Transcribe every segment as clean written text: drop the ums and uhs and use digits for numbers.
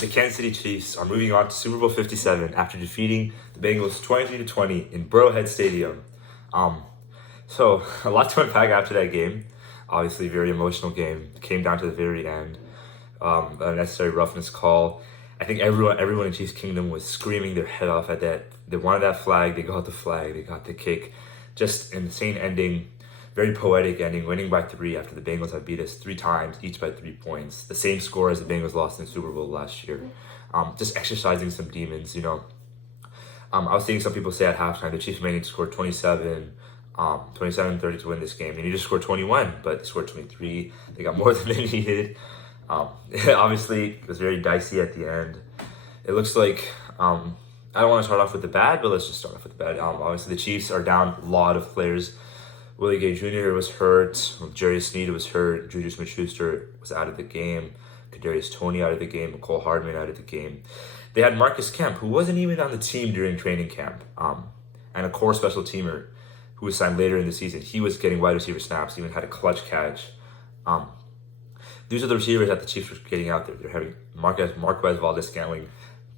The Kansas City Chiefs are moving on to Super Bowl 57 after defeating the Bengals 23-20 in Burrowhead Stadium. So a lot to unpack after that game. Obviously, very emotional game. It came down to the very end. A necessary roughness call. I think everyone in Chiefs Kingdom was screaming their head off at that. They wanted that flag. They got the flag. They got the kick. Just insane ending. Very poetic ending, winning by 3 after the Bengals had beat us 3 times, each by 3 points. The same score as the Bengals lost in the Super Bowl last year. Just exercising some demons, I was seeing some people say at halftime the Chiefs may need to score 27, 27-30 to win this game. They need to score 21, but they scored 23. They got more than they needed. Obviously, it was very dicey at the end. It looks like, I don't want to start off with the bad, but let's just start off with the bad. Obviously, the Chiefs are down a lot of players. Willie Gay Jr. was hurt. Jarius Sneed was hurt. Juju Smith-Schuster was out of the game. Kadarius Toney out of the game. McCole Hardman out of the game. They had Marcus Kemp, who wasn't even on the team during training camp, and a core special teamer who was signed later in the season. He was getting wide receiver snaps, even had a clutch catch. These are the receivers that the Chiefs were getting out there. They're having Marquez Valdes-Scantling,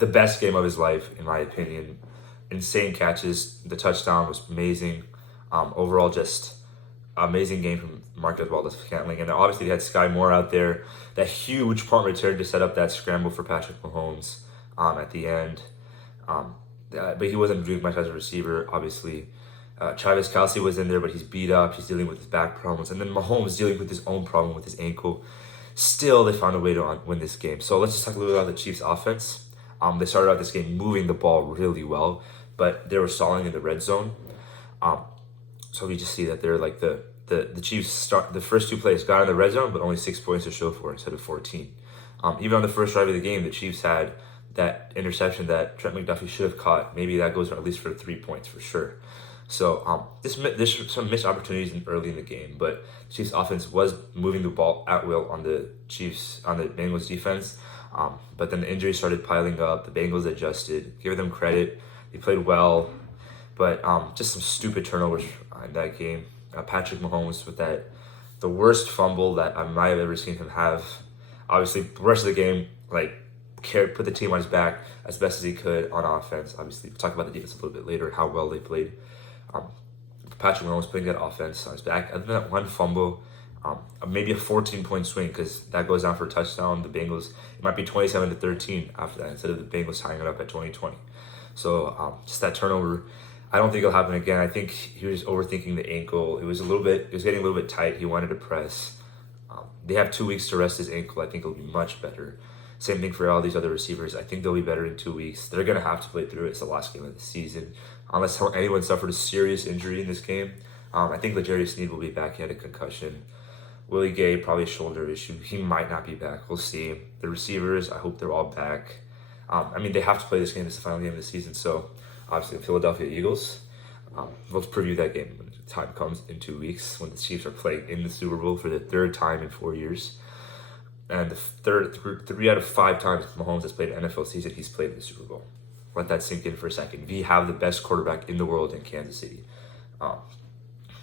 the best game of his life, in my opinion. Insane catches. The touchdown was amazing. Overall, just amazing game from Marquez Valdes-Scantling. And obviously, they had Sky Moore out there. That huge punt return to set up that scramble for Patrick Mahomes at the end. But he wasn't doing much as a receiver, obviously. Travis Kelce was in there, but he's beat up. He's dealing with his back problems. And then Mahomes dealing with his own problem with his ankle. Still, they found a way to win this game. So let's just talk a little bit about the Chiefs' offense. They started out this game moving the ball really well, but they were stalling in the red zone. So we just see that they're like the Chiefs the first 2 plays got in the red zone, but only 6 points to show for it instead of 14. Even on the first drive of the game, the Chiefs had that interception that Trent McDuffie should have caught. Maybe that goes at least for 3 points for sure. So there's some missed opportunities early in the game, but the Chiefs offense was moving the ball at will on the Bengals defense. But then the injuries started piling up. The Bengals adjusted. Give them credit. They played well. But just some stupid turnovers in that game. Patrick Mahomes with the worst fumble that I might have ever seen him have. Obviously, the rest of the game, put the team on his back as best as he could on offense. Obviously, we'll talk about the defense a little bit later and how well they played. Patrick Mahomes putting that offense on his back. Other than that one fumble, maybe a 14-point swing because that goes down for a touchdown. The Bengals, it might be 27-13 after that instead of the Bengals tying it up at 20-20. So just that turnover, I don't think it'll happen again. I think he was overthinking the ankle. It was getting a little bit tight. He wanted to press. They have 2 weeks to rest his ankle. I think it'll be much better. Same thing for all these other receivers. I think they'll be better in 2 weeks. They're going to have to play through it. It's the last game of the season. Unless anyone suffered a serious injury in this game. I think Jarius Sneed will be back. He had a concussion. Willie Gay, probably a shoulder issue. He might not be back. We'll see. The receivers, I hope they're all back. They have to play this game. It's the final game of the season. So, obviously, the Philadelphia Eagles. We'll preview that game when the time comes in 2 weeks when the Chiefs are playing in the Super Bowl for the 3rd time in 4 years. And the 3 out of 5 times Mahomes has played an NFL season, he's played in the Super Bowl. Let that sink in for a second. We have the best quarterback in the world in Kansas City.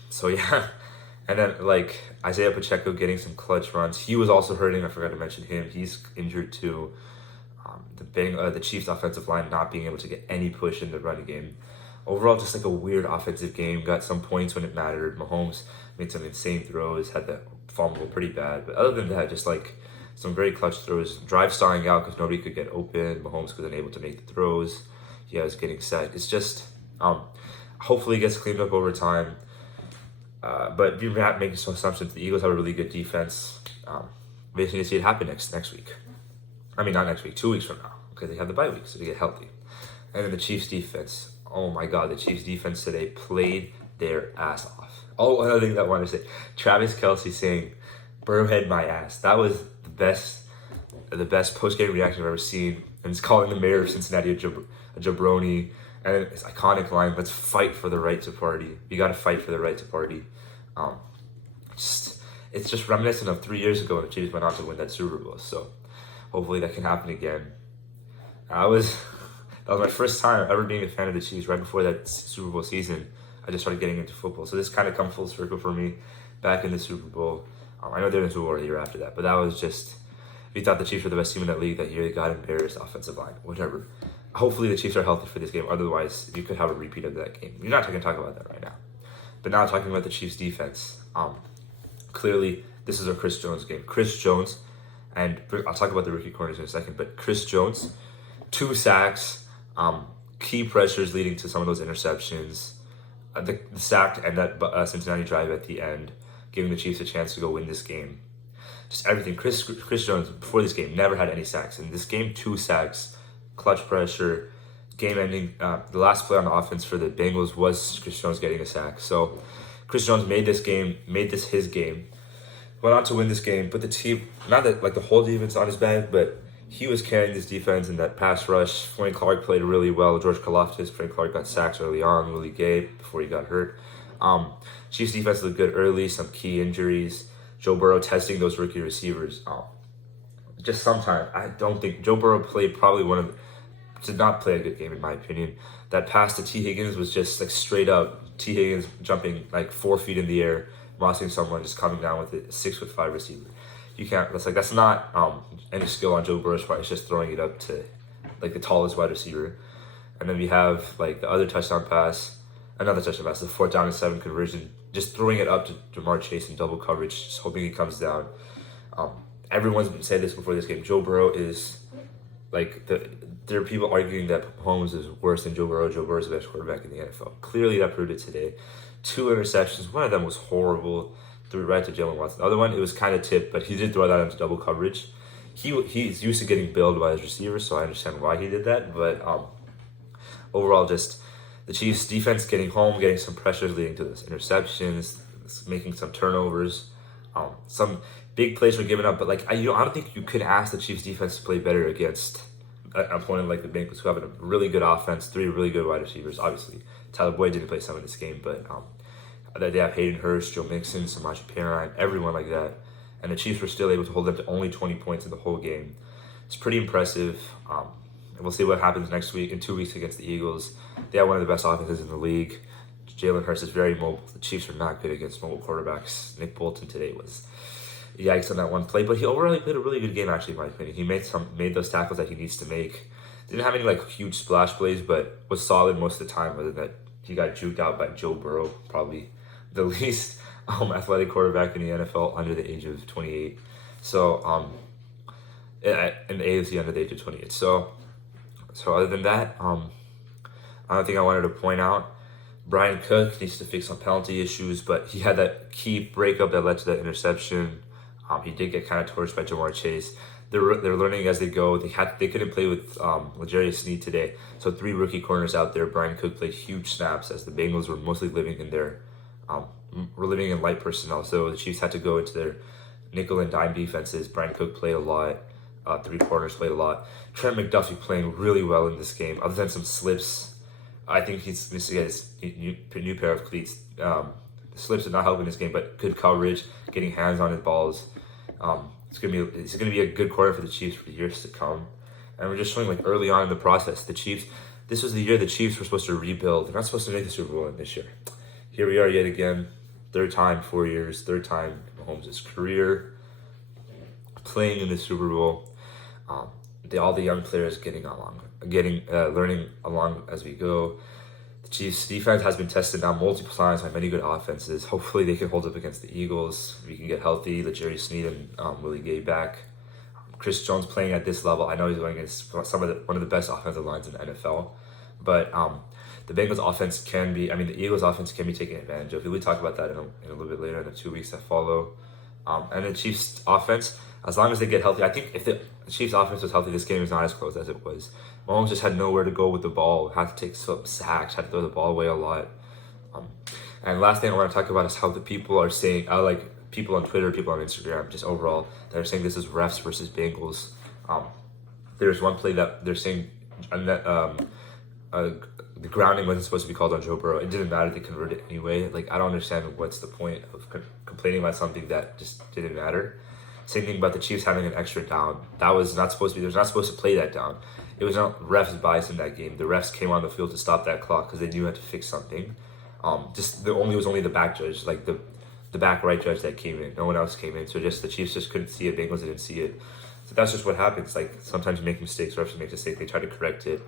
So yeah, and then Isaiah Pacheco getting some clutch runs. He was also hurting. I forgot to mention him. He's injured too. The Chiefs' offensive line not being able to get any push in the running game. Overall, just a weird offensive game. Got some points when it mattered. Mahomes made some insane throws. Had that fumble pretty bad, but other than that, just some very clutch throws. Drive stalling out because nobody could get open. Mahomes wasn't able to make the throws. He was getting set. It's just, hopefully it gets cleaned up over time. But you're not making some assumptions. The Eagles have a really good defense. We just need to see it happen next week. Not next week, 2 weeks from now. Because they have the bye week, so they get healthy. And then the Chiefs defense. Oh my God, the Chiefs defense today played their ass off. Oh, another thing that I wanted to say. Travis Kelce saying, "Burrowhead my ass." That was the best post-game reaction I've ever seen. And he's calling the mayor of Cincinnati a jabroni. And it's iconic line, "Let's fight for the right to party." We got to fight for the right to party. It's just reminiscent of 3 years ago when the Chiefs went on to win that Super Bowl. So hopefully that can happen again. That was my first time ever being a fan of the Chiefs. Right before that Super Bowl season, I just started getting into football. So this kind of come full circle for me, back in the Super Bowl. I know they're in the Super Bowl the year after that, but that was just we thought the Chiefs were the best team in that league that year. They got embarrassed, offensive line, whatever. Hopefully the Chiefs are healthy for this game. Otherwise, you could have a repeat of that game. We're not going to talk about that right now. But now talking about the Chiefs defense. Clearly, this is a Chris Jones game. Chris Jones, and I'll talk about the rookie corners in a second, but Chris Jones, 2 sacks, key pressures leading to some of those interceptions, the sack and that Cincinnati drive at the end, giving the Chiefs a chance to go win this game. Just everything. Chris Jones, before this game, never had any sacks. In this game, 2 sacks, clutch pressure, game-ending. The last play on the offense for the Bengals was Chris Jones getting a sack. So Chris Jones made this his game. Went on to win this game, but the team, not that like the whole defense on his back, but he was carrying this defense in that pass rush. Frank Clark played really well. George Karlaftis, Frank Clark got sacks early on. Willie Gay before he got hurt. Chiefs defense looked good early. Some key injuries. Joe Burrow testing those rookie receivers. Just sometimes I don't think Joe Burrow played did not play a good game in my opinion. That pass to T. Higgins was just like straight up T. Higgins jumping like 4 feet in the air, mossing someone, just coming down with it. 6'5" receiver. You can't. That's not any skill on Joe Burrow's part. It's just throwing it up to like the tallest wide receiver. And then we have like the other touchdown pass, another touchdown pass, the 4th down and 7 conversion, just throwing it up to Jamar Chase in double coverage, just hoping he comes down. Everyone's said this before this game. Joe Burrow is like there are people arguing that Mahomes is worse than Joe Burrow. Joe Burrow is the best quarterback in the NFL. Clearly, that proved it today. 2 interceptions. One of them was horrible. Threw it right to Jalen Watson. The other one, it was kind of tipped, but he did throw that into double coverage. He's used to getting billed by his receivers, so I understand why he did that. But overall, just the Chiefs' defense getting home, getting some pressures leading to those interceptions, making some turnovers. Some big plays were given up, but I don't think you could ask the Chiefs' defense to play better against an opponent like the Bengals, who have a really good offense, 3 really good wide receivers. Obviously, Tyler Boyd didn't play some in this game, but they have Hayden Hurst, Joe Mixon, Samaje Perine, everyone like that. And the Chiefs were still able to hold them to only 20 points in the whole game. It's pretty impressive. We'll see what happens next week, in 2 weeks against the Eagles. They have one of the best offenses in the league. Jalen Hurts is very mobile. The Chiefs are not good against mobile quarterbacks. Nick Bolton today was yikes on that one play, but he overall played a really good game, actually, in my opinion. He made those tackles that he needs to make. Didn't have any huge splash plays, but was solid most of the time, other than that he got juked out by Joe Burrow, probably the least athletic quarterback in the NFL under the age of 28. So, in the AFC under the age of 28. So other than that, another thing I wanted to point out, Brian Cook needs to fix some penalty issues, but he had that key breakup that led to that interception. He did get kind of torched by Jamar Chase. They're learning as they go. They couldn't play with L'Jarius Sneed today, so 3 rookie corners out there. Brian Cook played huge snaps as the Bengals were mostly living in light personnel. So the Chiefs had to go into their nickel and dime defenses. Brian Cook played a lot. 3 corners played a lot. Trent McDuffie playing really well in this game, other than some slips. I think he needs to get his new pair of cleats. The slips did not help in this game, but good coverage, getting hands on his balls. It's gonna be a good quarter for the Chiefs for years to come. And we're just showing early on in the process, the Chiefs. This was the year the Chiefs were supposed to rebuild. They're not supposed to make the Super Bowl in this year. Here we are yet again, 3rd time, 4 years, 3rd time in Mahomes' career, playing in the Super Bowl. All the young players learning along as we go. The Chiefs' defense has been tested now multiple times by many good offenses. Hopefully they can hold up against the Eagles. We can get healthy. L'Jarius Sneed and Willie Gay back. Chris Jones playing at this level. I know he's going against one of the best offensive lines in the NFL, but the Bengals offense the Eagles offense can be taken advantage of. We'll talk about that in a little bit later in the 2 weeks that follow. And the Chiefs offense, as long as they get healthy, I think if the Chiefs offense was healthy, this game is not as close as it was. Mahomes just had nowhere to go with the ball, had to take some sacks, had to throw the ball away a lot. And last thing I want to talk about is how the people are saying, people on Twitter, people on Instagram, just overall, that are saying this is refs versus Bengals. There's one play that they're saying the grounding wasn't supposed to be called on Joe Burrow. It didn't matter. They converted it anyway. I don't understand what's the point of complaining about something that just didn't matter. Same thing about the Chiefs having an extra down. That was not supposed to be. They're not supposed to play that down. It was not refs' bias in that game. The refs came on the field to stop that clock because they knew how to fix something. It was only the back judge, the back right judge that came in. No one else came in. So the Chiefs just couldn't see it. Bengals didn't see it. So that's just what happens. Like sometimes you make mistakes, refs make mistakes, they try to correct it.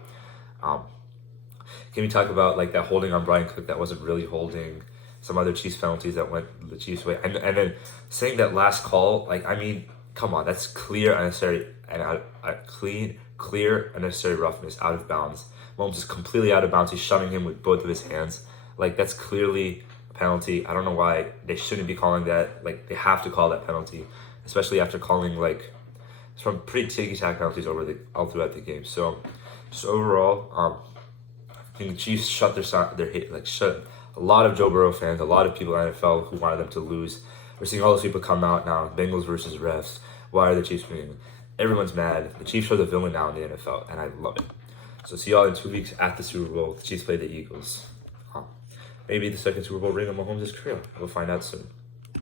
Can we talk about like that holding on Brian Cook that wasn't really holding? Some other Chiefs penalties that went the Chiefs' way, and then saying that last call, like I mean, come on, that's clear unnecessary and clear unnecessary roughness, out of bounds. Mahomes is completely out of bounds. He's shoving him with both of his hands. Like that's clearly a penalty. I don't know why they shouldn't be calling that. Like they have to call that penalty, especially after calling like some pretty ticky-tack penalties all throughout the game. So just overall, I think the Chiefs shut a lot of Joe Burrow fans, a lot of people in the NFL who wanted them to lose. We're seeing all those people come out now, Bengals versus refs. Why are the Chiefs winning? Everyone's mad. The Chiefs are the villain now in the NFL, and I love it. So see y'all in 2 weeks at the Super Bowl. The Chiefs play the Eagles. Maybe the second Super Bowl ring of Mahomes' career. We'll find out soon.